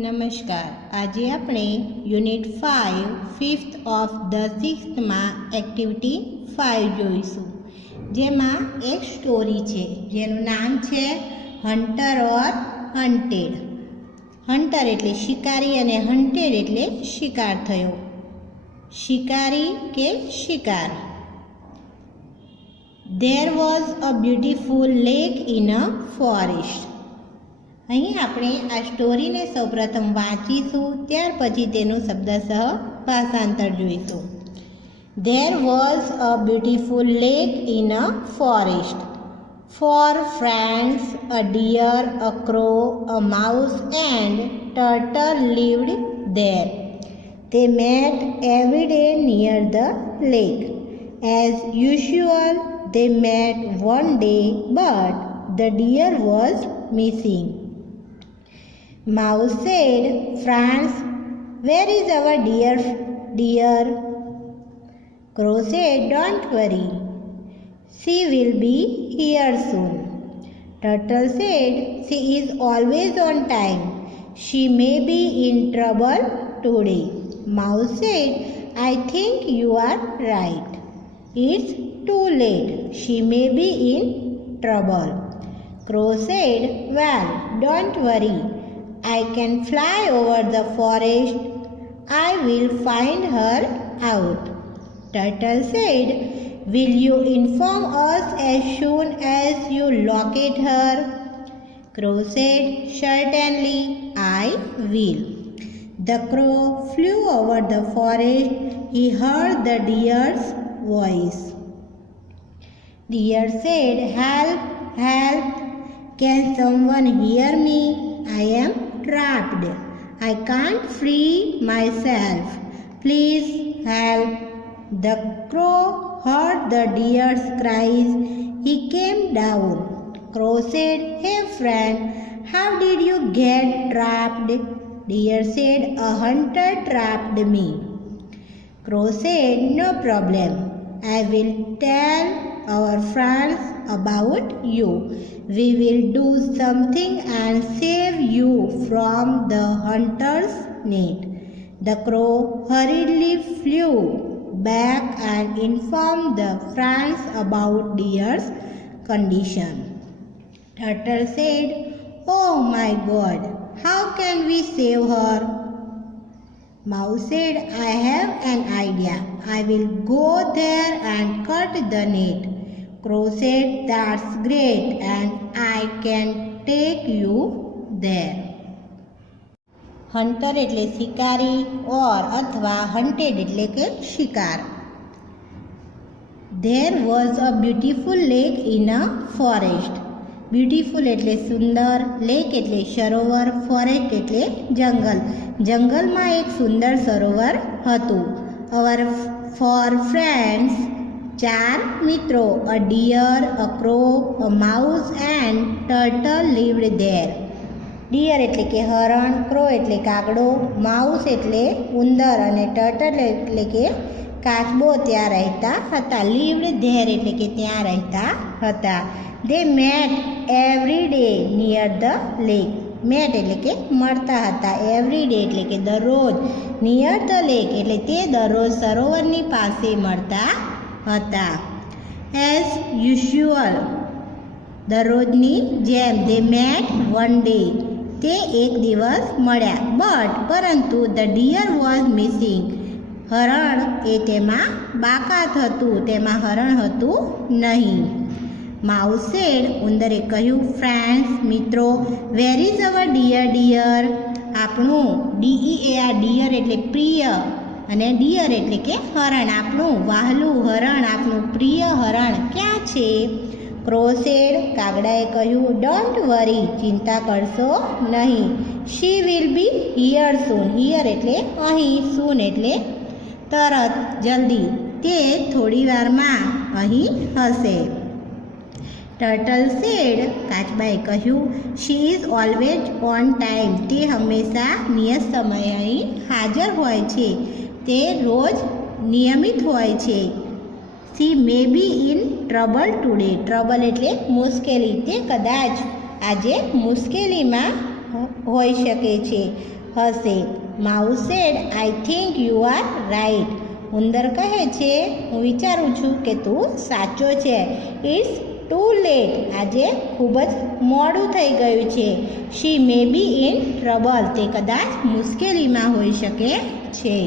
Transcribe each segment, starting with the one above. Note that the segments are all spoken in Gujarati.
નમસ્કાર. આજે આપણે યુનિટ 5 ફિફ્થ ઓફ ધ સિક્સ્થમાં એક્ટિવિટી 5 જોઈશું, જેમાં એક સ્ટોરી છે જેનું નામ છે હન્ટર ઓર હન્ટેડ. હન્ટર એટલે શિકારી અને હન્ટેડ એટલે શિકાર થયો. શિકારી કે શિકાર. There was a beautiful lake in a forest. અહીં આપણે આ સ્ટોરીને સૌપ્રથમ વાંચીશું, ત્યાર પછી તેનું શબ્દસહ ભાષાંતર જોઈશું. There was a beautiful lake in a forest. 4 friends, a deer, a crow, a mouse and turtle lived there. They met every day near the lake. As usual, they met one day, but the deer was missing. Mouse said, "Friends, where is our deer?" Crow said, "Don't worry, she will be here soon." Turtle said, "She is always on time. She may be in trouble today." Mouse said, "I think you are right. It's too late. She may be in trouble." Crow said, "Well, don't worry. I can fly over the forest. I will find her out." Turtle said, "Will you inform us as soon as you locate her?" Crow said, "Certainly, I will." The crow flew over the forest. He heard the deer's voice. Deer said, "Help, help. Can someone hear me? I am trapped. I can't free myself. Please help." The crow heard the deer's cries. He came down. Crow said, "Hey friend, how did you get trapped?" Deer said, "A hunter trapped me." Crow said, "No problem. I will tell our friends about you. We will do something and save you from the hunter's net." The crow hurriedly flew back and informed the friends about deer's condition. Turtle said, "Oh my God, how can we save her?" Mouse said, "I have an idea. I will go there and cut the net." Crow said, "That's great and I can take you there." Hunter એટલે શિકારી ઓર અથવા હન્ટેડ એટલે કે શિકાર. There was a beautiful lake in a forest. Beautiful એટલે સુંદર, લેક એટલે સરોવર, ફોરેસ્ટ એટલે જંગલ. જંગલમાં એક સુંદર સરોવર હતું. અવર 4 friends, 4 મિત્રો, a deer, a crow, a mouse and turtle lived there. Deer એટલે કે હરણ, ક્રો એટલે કાગડો, માઉસ એટલે ઉંદર અને ટર્ટલ એટલે કે કાચબો ત્યાં રહેતા હતા. લીવ્ડ ધેર એટલે કે ત્યાં રહેતા હતા. They met every day near the lake. Met એટલે કે મળતા હતા. એવરી ડે એટલે કે દરરોજ. નિયર ધ લેક એટલે તે દરરોજ સરોવરની પાસે મળતા હતા. એઝ યુઝ્યુઅલ દરરોજની જેમ. They met one day તે એક દિવસ મળ્યા. બટ પરંતુ ધ ડિયર વોઝ મિસિંગ હરણ એ તેમાં બાકાત હતું, તેમાં હરણ હતું નહીં. માઉસ સેડ ઉંદરે કહ્યું, "ફ્રેન્ડ્સ મિત્રો, વેર ઇઝ અવર ડિયર? આપણું DEA આ ડિયર એટલે પ્રિય અને ડિયર એટલે કે હરણ. આપણું વહાલું હરણ, આપણું પ્રિય હરણ ક્યાં છે?" ક્રો સેડ કાગડાએ કહ્યું, "ડોન્ટ વરી, ચિંતા કરશો નહીં. She will be here soon." Here એટલે અહીં, સૂન એટલે તરત, જલ્દી. તે થોડી વારમાં અહીં હશે. ટર્ટલ સેડ કાચબાએ કહ્યું, "she is always on time." તે હંમેશા નિયત સમયે અહીં હાજર હોય છે. તે રોજ નિયમિત હોય છે. "She may be in trouble today." Trouble એટલે મુશ્કેલી. તે કદાચ આજે મુશ્કેલીમાં હોઈ શકે છે. હશે. Mouse said I think you are right. ઉંદર કહે છે હું વિચારું છું કે તું સાચો છે. It's too late. આજે ખૂબ જ મોડું થઈ ગયું છે. She may be in trouble. તે કદાચ મુશ્કેલીમાં હોઈ શકે છે.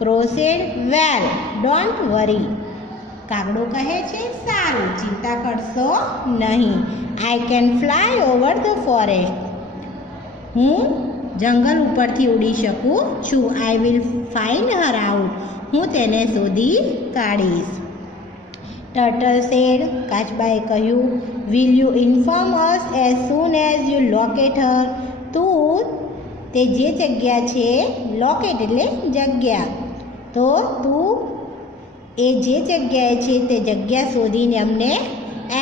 Crow said well don't worry. કાગડો કહે છે સારું, ચિંતા કરશો નહીં. I can fly over the forest. હું જંગલ ઉપરથી ઉડી શકું છું. I will find her out. હું તેને શોધી કાઢીશ. Turtle said. કાચબાએ કહ્યું will you inform us as soon as you locate હર. તું તે જે જગ્યા છે, લોકેટ એટલે જગ્યા, તો તું એ જે જગ્યાએ છે તે જગ્યા શોધીને અમને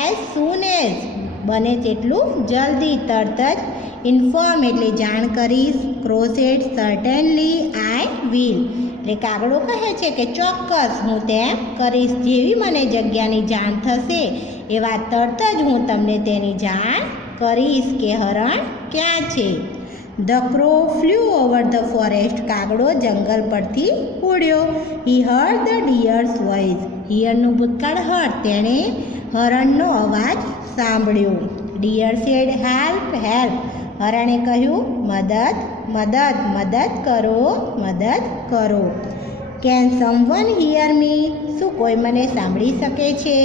એઝ સૂન એઝ બને તેટલું જલ્દી, તરત જ, ઇન્ફોર્મ એટલે જાણ કરીશ. Crow said certainly I will. એટલે કાગડો કહે છે કે ચોક્કસ હું તેમ કરીશ. જેવી મને જગ્યાની જાણ થશે એવા તરત જ હું તમને તેની જાણ કરીશ કે હરણ ક્યાં છે. The crow flew over the forest. કાગડો જંગલ પરથી ઉડ્યો. He heard the deer's voice. હિયરનું ભૂતકાળ હર્ડ. તેણે હરણનો અવાજ સાંભળ્યો. Deer said help help. હરણે કહ્યું મદદ મદદ, મદદ કરો મદદ કરો. Can someone hear me. શું કોઈ મને સાંભળી શકે છે?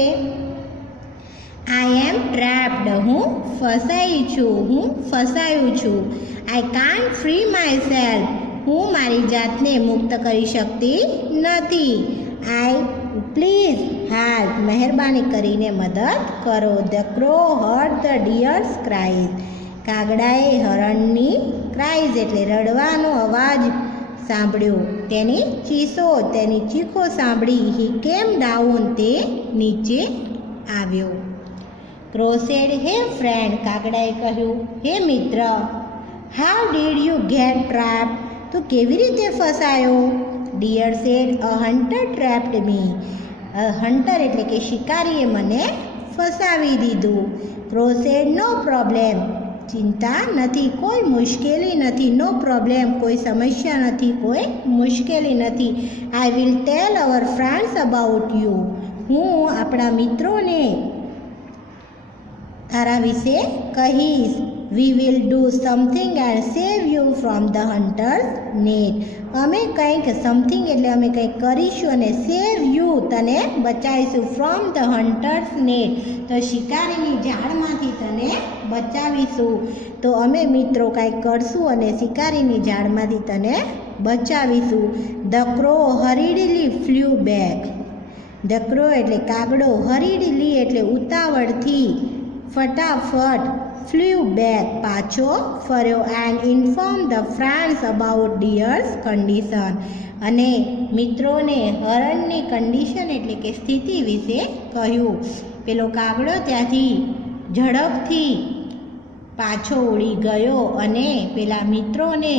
આઈ એમ ટ્રેપ્ડ. હું ફસાઈ છું, હું ફસાયું છું. I can't free myself. હું મારી જાતને મુક્ત કરી શકતી નથી. I please help. મહેરબાની કરીને મદદ કરો. The crow heard the deer's cries. કાગડાએ હરણની ક્રાઇઝ એટલે રડવાનો અવાજ સાંભળ્યો. તેની ચીખો સાંભળી. હી કેમ ડાઉન. તે નીચે આવ્યો. Crow said hey friend. કાગડાએ કહ્યું હે મિત્ર. How did you get trapped. તું કેવી રીતે ફસાયો? Deer said a hunter trapped me. Hunter એટલે કે શિકારીએ મને ફસાવી દીધું. Crow said no problem. ચિંતા નથી, કોઈ મુશ્કેલી નથી. નો પ્રોબ્લેમ, કોઈ સમસ્યા નથી, કોઈ મુશ્કેલી નથી. I will tail hour friends about you. હું આપણા મિત્રોને તારા વિશે કહીશ. We will do something and save you from the hunters net. અમે કંઈક સમથિંગ એટલે અમે કંઈક કરીશું અને સેવ યુ તને બચાવીશું. ફ્રોમ ધ હન્ટર્સ નેટ તો શિકારીની જાળમાંથી તને બચાવીશું. તો અમે મિત્રો કંઈક કરશું અને શિકારીની જાળમાંથી તને બચાવીશું. The crow hurriedly flew back. The crow એટલે કાગડો. હરીડલી એટલે ઉતાવળથી, ફટાફટ. ફ્લ્યુ બેક પાછો ફર્યો. And inform the friends about deer's condition. અને મિત્રોને હરણની કન્ડિશન એટલે કે સ્થિતિ વિશે કહ્યું. પેલો કાગડો ત્યાંથી ઝડપથી પાછો ઉડી ગયો અને પેલા મિત્રોને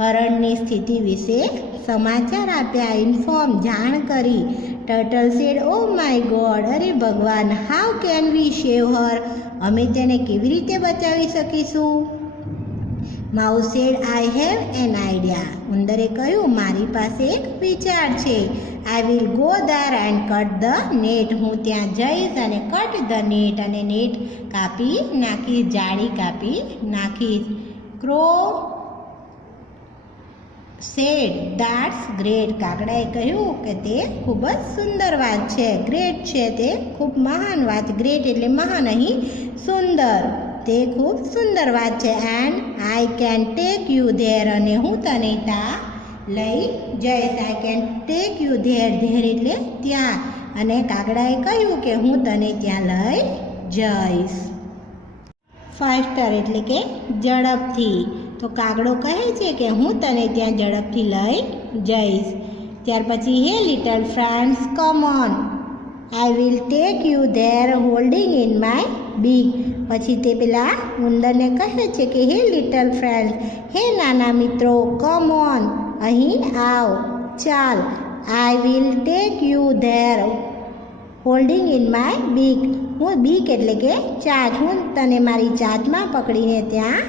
હરણની સ્થિતિ વિશે સમાચાર આપ્યા. ઇન્ફોર્મ જાણ કરી. Turtle said oh my God. અરે ભગવાન. How can we save her. અમે તેને કેવી રીતે બચાવી શકીશું? Mouse said I have an idea. ઉંદરે કહ્યું મારી પાસે એક વિચાર છે. I will go there and cut the net. હું ત્યાં જઈશ અને કટ ધ નેટ અને નેટ કાપી નાખીશ, જાળી કાપી નાખીશ. Crow said that's great. કાગડાએ કહ્યું કે તે ખૂબ જ સુંદર વાત છે. ગ્રેટ છે તે ખૂબ મહાન વાત. ગ્રેટ એટલે મહાન, અહીં સુંદર. તે ખૂબ સુંદર વાત છે. And I can take you there. અને હું તને ત્યાં લઈ જઈશ. I can take you there. There એટલે ત્યાં. અને કાગડાએ કહ્યું કે હું તને ત્યાં લઈ જઈશ. ફાસ્ટર એટલે કે ઝડપથી. તો કાગડો કહે છે કે હું તને ત્યાં ઝડપથી લઈ જઈશ. ત્યાર પછી hey little friends come on. I will take you there holding in my beak. પછી તે પેલા ઉંદરને કહે છે કે હે લિટલ ફ્રેન્ડ્સ, હે નાના મિત્રો, કમ ઓન, અહીં આવ, ચાલ. આઈ will take you there holding in my બીક. હું બીક એટલે કે ચાંચ. હું તને મારી ચાંચમાં પકડીને ત્યાં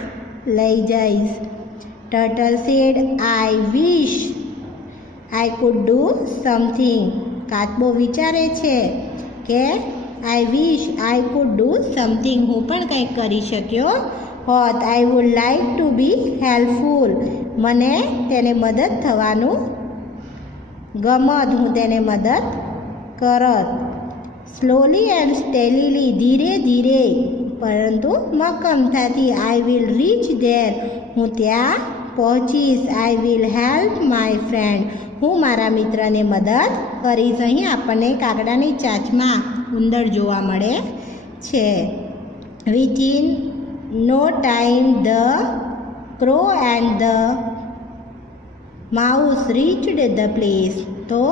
લઈ જઈશ. Turtle said, I wish I could do something. કાચબો વિચારે છે કે I wish I could do something. હું પણ કંઈક કરી શક્યો હોત. I would like to be helpful. મને તેને મદદ થવાનું ગમત. હું તેને મદદ કરત. Slowly and steadily, ધીરે ધીરે પરંતુ મક્કમતાથી. I will reach there. હું ત્યાં પહોંચીશ. I will help my friend. હું મારા મિત્રને મદદ કરીશ. અહીં આપણને કાગડાની ચાંચમાં ઉંદર જોવા મળે છે. Within no time the crow and the mouse reached the place. તો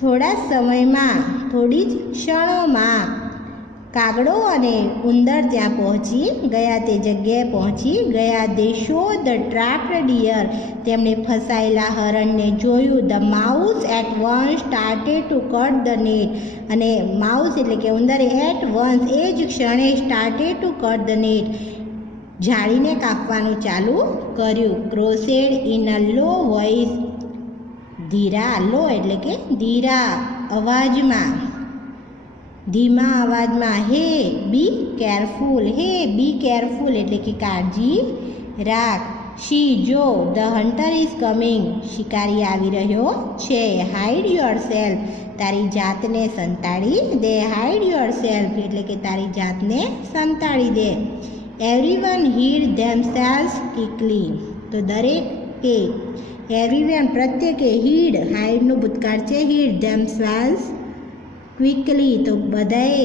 થોડા સમયમાં, થોડી જ ક્ષણોમાં કાગડો અને ઉંદર ત્યાં પહોંચી ગયા, તે જગ્યાએ પહોંચી ગયા. They saw the trapped deer. તેમણે ફસાયેલા હરણને જોયું. The mouse at once started to cut the net. અને માઉસ એટલે કે ઉંદરે at once એ જ ક્ષણે started to cut the net. જાળીને કાપવાનું ચાલુ કર્યું. Crow said in a low voice. ધીરા, લો એટલે કે ધીરા અવાજમાં, ધીમા અવાજમાં. હે બી કેરફુલ. હે બી કેરફુલ એટલે કે કાળજી રાખ. શી, જો. The hunter is coming. શિકારી આવી રહ્યો છે. Hide yourself. તારી જાતને સંતાડી દે. હાઇડ યોર સેલ્ફ એટલે કે તારી જાતને સંતાડી દે. Everyone hid themselves quickly. તો દરેકે, એવરીવન પ્રત્યેકે, હીડ, હાઇડનું ભૂતકાળ છે હીડ, ધેમસેલ્વ્સ ક્વિકલી તો બધાએ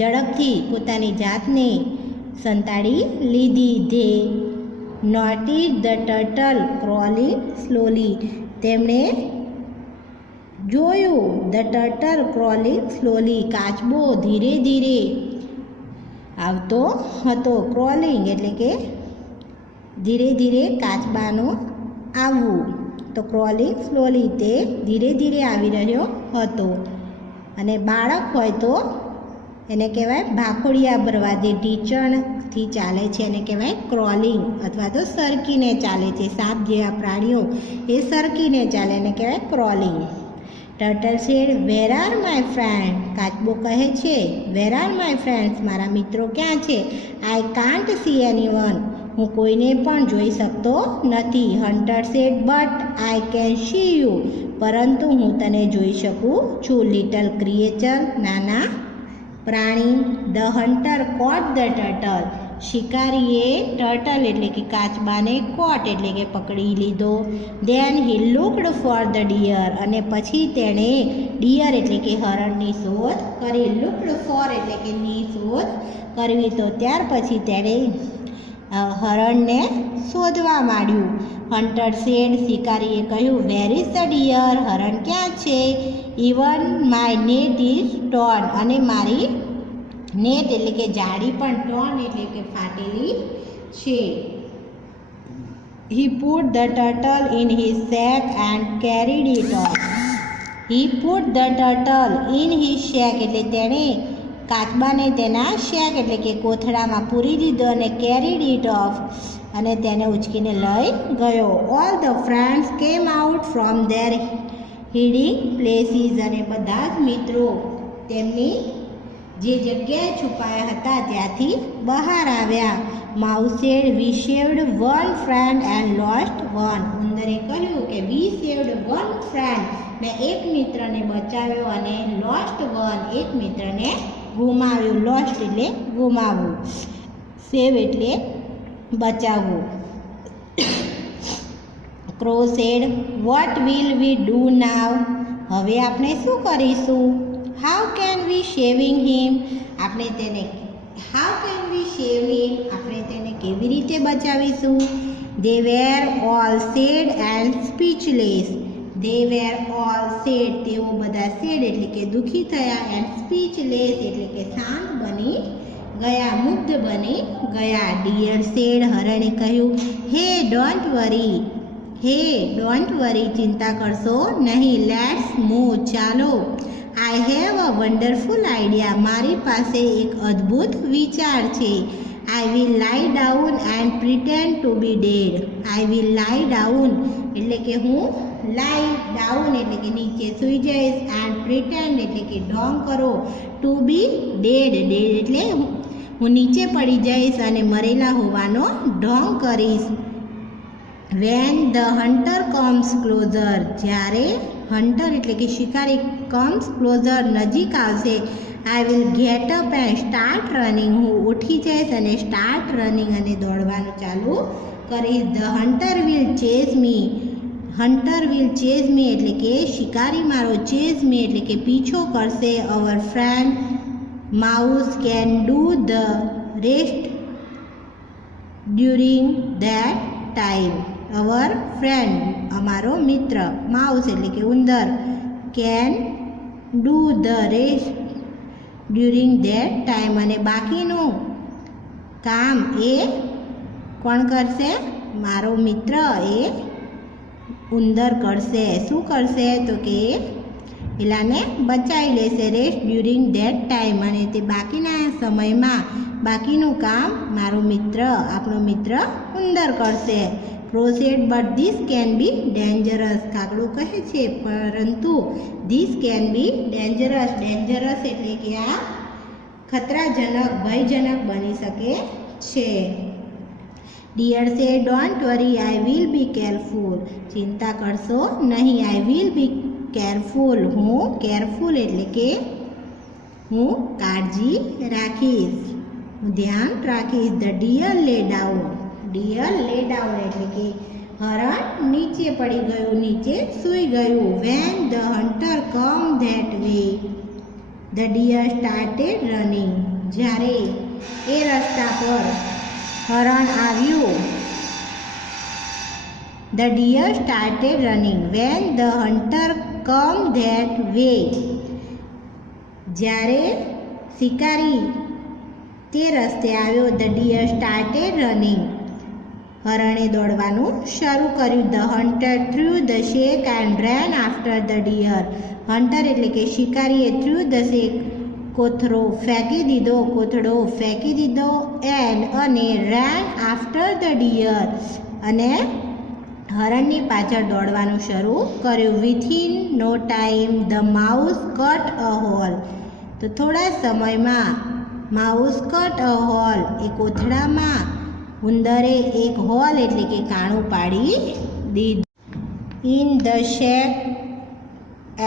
ઝડપથી પોતાની જાતને સંતાડી લીધી. They notice the turtle crawling slowly. તેમણે જોયું ધ ટર્ટલ ક્રોલિંગ સ્લોલી. કાચબો ધીરે ધીરે આવતો હતો. ક્રોલિંગ એટલે કે ધીરે ધીરે કાચબાનું આવવું. તો ક્રોલિંગ સ્લોલી તે ધીરે ધીરે આવી રહ્યો હતો. અને બાળક હોય તો એને કહેવાય ભાખોડિયા ભરવા. જે ઢીચણથી ચાલે છે એને કહેવાય ક્રોલિંગ, અથવા તો સરકીને ચાલે છે. સાપ જેવા પ્રાણીઓ એ સરકીને ચાલે એને કહેવાય crawling. Turtle said, where are my friend. કાચબો કહે છે, વેર આર માય ફ્રેન્ડ્સ. મારા મિત્રો ક્યાં છે? I can't see anyone. હું કોઈને પણ જોઈ શકતો નથી. Hunter said, but I can see you. પરંતુ હું તને જોઈ શકું છું. લિટલ ક્રિએચર, નાના પ્રાણી. The hunter caught the turtle. શિકારીએ ટર્ટલ એટલે કે કાચબાને કોટ એટલે કે પકડી લીધો. Then he looked for the deer. અને પછી તેણે ડિયર એટલે કે હરણની શોધ કરી. લુકડ ફોર એટલે કે ની શોધ કરવી. તો ત્યાર પછી તેણે હરણને શોધવા માંડ્યું. હન્ટર સેડ, શિકારીએ કહ્યું, વેર ઇઝ ધ ડિયર. હરણ ક્યાં છે? Even my net is torn. અને મારી નેટ એટલે કે જાળી પણ ટોર્ન એટલે કે ફાટેલી છે. He put the turtle in his sack and carried it off. He put the turtle in his sack એટલે તેણે કાચબાને તેના શેક એટલે કે કોથળામાં પૂરી દીધો. અને કેરીડ ઇટ ઓફ અને તેને ઉચકીને લઈ ગયો. All the friends came out from their hiding places. અને બધા જ મિત્રો તેમની જે જગ્યાએ છુપાયા હતા ત્યાંથી બહાર આવ્યા. Mouse said, we saved one friend and lost one. ઉંદરે કહ્યું કે વી સેવ્ડ વન ફ્રેન્ડ. મેં એક મિત્રને બચાવ્યો અને લોસ્ટ વન, એક મિત્રને ગુમાવ્યું. લોસ્ટ એટલે ગુમાવવું, સેવ એટલે બચાવવું. Crow said, what will we do now. હવે આપણે શું કરીશું? How can we saving him. આપણે તેને હાઉ કેન વી સેવ હિમ. આપણે તેને કેવી રીતે બચાવીશું? They were all sad and speechless. They were all sad તેઓ બધા સેડ એટલે કે દુઃખી થયા. એન્ડ સ્પીચલેસ એટલે કે શાંત બની ગયા, મુગ્ધ બની ગયા. ડિયર સેડ, હરણે કહ્યું, હે ડોન્ટ વરી. હે ડોન્ટ વરી, ચિંતા કરશો નહીં. લેટ્સ મૂવ, ચાલો. I have a wonderful idea. મારી પાસે એક અદ્ભુત વિચાર છે. I will lie down and pretend to be dead. I will lie down એટલે કે હું lie down એટલે કે નીચે સૂઈ જઈશ and pretend એટલે કે ઢોંગ કરો to be dead dead એટલે હું નીચે પડી જઈશ અને મરેલા હોવાનો ઢોંગ કરીશ. When the hunter comes closer જ્યારે hunter એટલે કે શિકારી comes closer નજીક આવશે I will get up and start running હું ઉઠી જઈશ અને start running અને દોડવાનું ચાલુ કરીશ. The hunter will chase me એટલે કે શિકારી મારો chase me એટલે કે પીછો કરશે. Our friend mouse can do the rest during that time. Our friend અમારો મિત્ર mouse એટલે કે ઉંદર can do the rest during that time અને બાકીનું કામ એ કોણ કરશે? મારો મિત્ર એ ઉંદર કરશે. શું કરશે? તો કે પેલાને બચાવી લેશે રેસ્ટ ડ્યુરિંગ ધેટ ટાઈમ અને તે બાકીના સમયમાં બાકીનું કામ મારો મિત્ર આપણો મિત્ર ઉંદર કરશે. Proceed but this can be dangerous કાગડો કહે છે પરંતુ this can be dangerous dangerous એટલે કે આ ખતરાજનક ભયજનક બની શકે છે. ડિયર સે don't worry I will be careful ચિંતા કરશો નહીં આઈ વિલ બી કેરફુલ હું કેરફુલ એટલે કે હું કાળજી રાખીશ હું ધ્યાન રાખીશ. ધ ડિયર લે ડાઉન એટલે કે હરણ નીચે પડી ગયું નીચે સૂઈ ગયું. When the hunter come that way the deer started running જ્યારે એ રસ્તા પર હરણ આવ્યું the deer started running. When the hunter come that way જ્યારે શિકારી તે રસ્તે આવ્યો ધ ડિયર સ્ટાર્ટેડ રનિંગ હરણે દોડવાનું શરૂ કર્યું. The hunter threw the sack and ran after the deer hunter એટલે કે શિકારીએ થ્રુ ધ શેક કોથળો ફેંકી દીધો એન્ડ અને રેન આફ્ટર ધ ડિયર અને હરણની પાછળ દોડવાનું શરૂ કર્યું. Within no time the mouse cut a hole તો થોડા સમયમાં માઉસ કટ અ હોલ એ કોથળામાં ઉંદરે એક હોલ એટલે કે કાણું પાડી દીધું. In the sack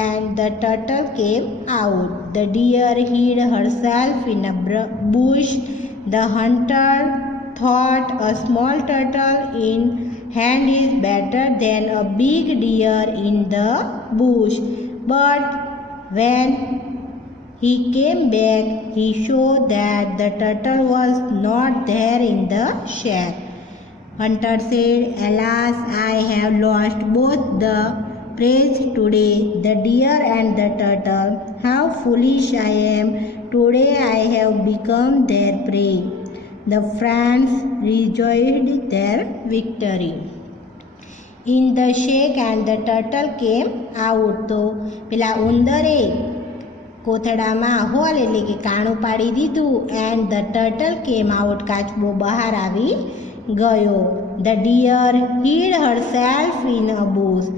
and the turtle came out the deer hid herself in a bush. The hunter thought a small turtle in hand is better than a big deer in the bush. But when he came back, he saw that the turtle was not there in the shack. Hunter said, "Alas, I have lost both the praise today, the deer and the turtle. How foolish I am! Today I have become their prey." The friends rejoiced their victory. In the shack and the turtle came out. તો પેલા ઉંદરે કોથળામાં હોલ એટલે કે કાણું પાડી દીધું and the turtle came out કાચબો બહાર આવી ગયો. The deer hid herself in a bush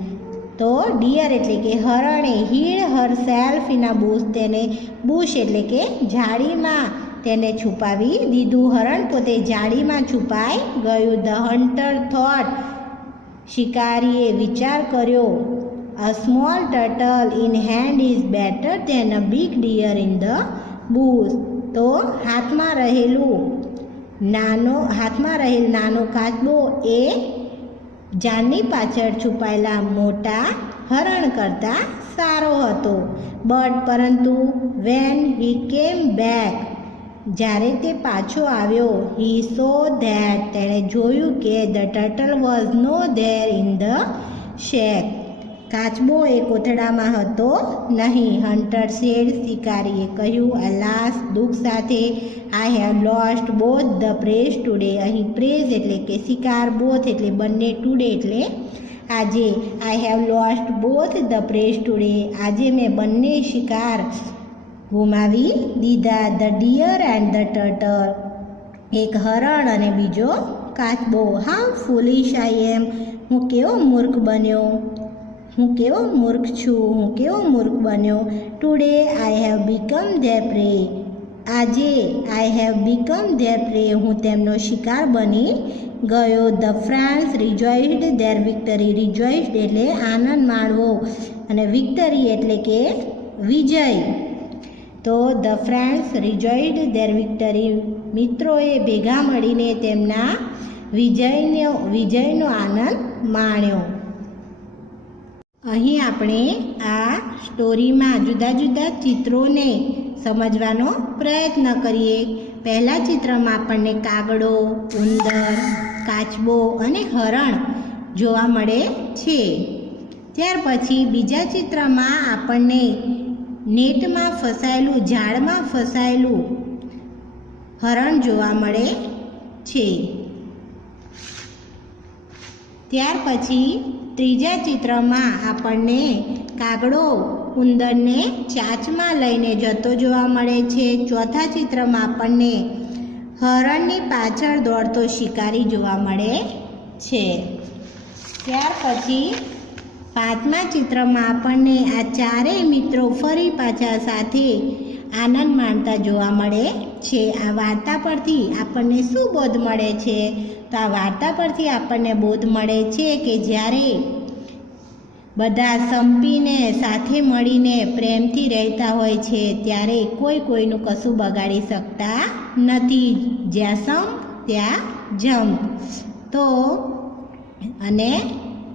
તો ડિયર એટલે કે હરણે hid herself in a bush તેને બુશ એટલે કે ઝાડીમાં તેને છુપાવી દીધું. હરણ પોતે ઝાડીમાં છુપાઈ ગયું. ધ હન્ટર થોટ શિકારીએ વિચાર કર્યો A small turtle in hand is better than a big deer in the bush. તો હાથમાં રહેલ નાનો કાચબો એ ઝાડની પાછળ છુપાયેલા મોટા હરણ કરતાં સારો હતો. પરંતુ વેન હી કેમ બેક જ્યારે તે પાછો આવ્યો હી સો ધેટ તેણે જોયું કે the turtle was no there in the sack કાચબો એ કોથળામાં હતો નહીં. હન્ટર સેડ શિકારીએ કહ્યું અલાસ દુઃખ સાથે I have lost both the praise today અહીં પ્રેઝ એટલે કે શિકાર બોથ એટલે બંને ટુડે એટલે આજે I have lost both the praise today આજે મેં બંને શિકાર ગુમાવી દીધા. The deer and the turtle એક હરણ અને બીજો કાચબો. હાઉ ફૂલિશ આઈ એમ. હું કેવો મૂર્ખ બન્યો. હું કેવો મૂર્ખ છું. હું કેવો મૂર્ખ બન્યો. Today I have become their prey. આજે I have become their prey. હું તેમનો શિકાર બની ગયો. The friends rejoiced their victory. Rejoiced એટલે આનંદ માણવો અને વિક્ટરી એટલે કે વિજય. તો the friends rejoiced their victory. મિત્રોએ ભેગા મળીને તેમના વિજયનો આનંદ માણ્યો. અહીં આપણે આ સ્ટોરીમાં જુદા જુદા ચિત્રોને સમજવાનો પ્રયત્ન કરીએ. પહેલા ચિત્રમાં આપણને કાગડો, ઉંદર, કાચબો અને હરણ જોવા મળે છે. ત્યાર પછી બીજા ચિત્રમાં આપણને નેટમાં ફસાયેલું, ઝાડમાં ફસાયેલું હરણ જોવા મળે છે. ત્યાર પછી ત્રીજા ચિત્રમાં આપણને કાગડો ઉંદરને ચાંચમાં લઈને જતો જોવા મળે છે. ચોથા ચિત્રમાં આપણને હરણની પાછળ દોડતો શિકારી જોવા મળે છે. ત્યાર પછી પાંચમા ચિત્રમાં આપણને આ ચારેય મિત્રો ફરી પાછા સાથે આનંદ માણતા જોવા મળે છે. આ વાર્તા પરથી આપણને શું બોધ મળે છે? તો આ વાર્તા પરથી આપણને બોધ મળે છે કે જ્યારે બધા સંપીને સાથે મળીને પ્રેમથી રહેતા હોય છે ત્યારે કોઈ કોઈનું કશું બગાડી શકતા નથી. જ્યાં સંપ ત્યાં જંપ. તો અને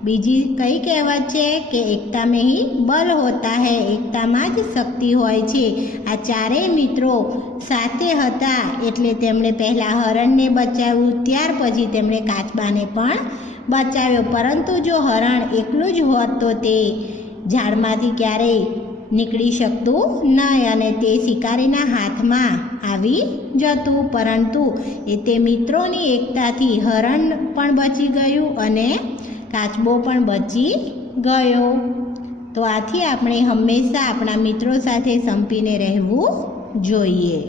બીજી કઈ કહેવત છે કે એકતા મેં હી બલ હોતા હૈ. એકતામાં જ શક્તિ હોય છે. આ ચારેય મિત્રો સાથે હતા એટલે તેમણે પહેલાં હરણને બચાવ્યું, ત્યાર પછી તેમણે કાચબાને પણ બચાવ્યો. પરંતુ જો હરણ એકલું જ હોત તો તે ઝાડમાંથી ક્યારેય નીકળી શકતું નહીં અને તે શિકારીના હાથમાં આવી જતું. પરંતુ તે મિત્રોની એકતાથી હરણ પણ બચી ગયું અને કાચબો પણ બચી ગયો. તો આથી આપણે હંમેશા આપણા મિત્રો સાથે સંપીને રહેવું જોઈએ.